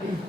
Thank you.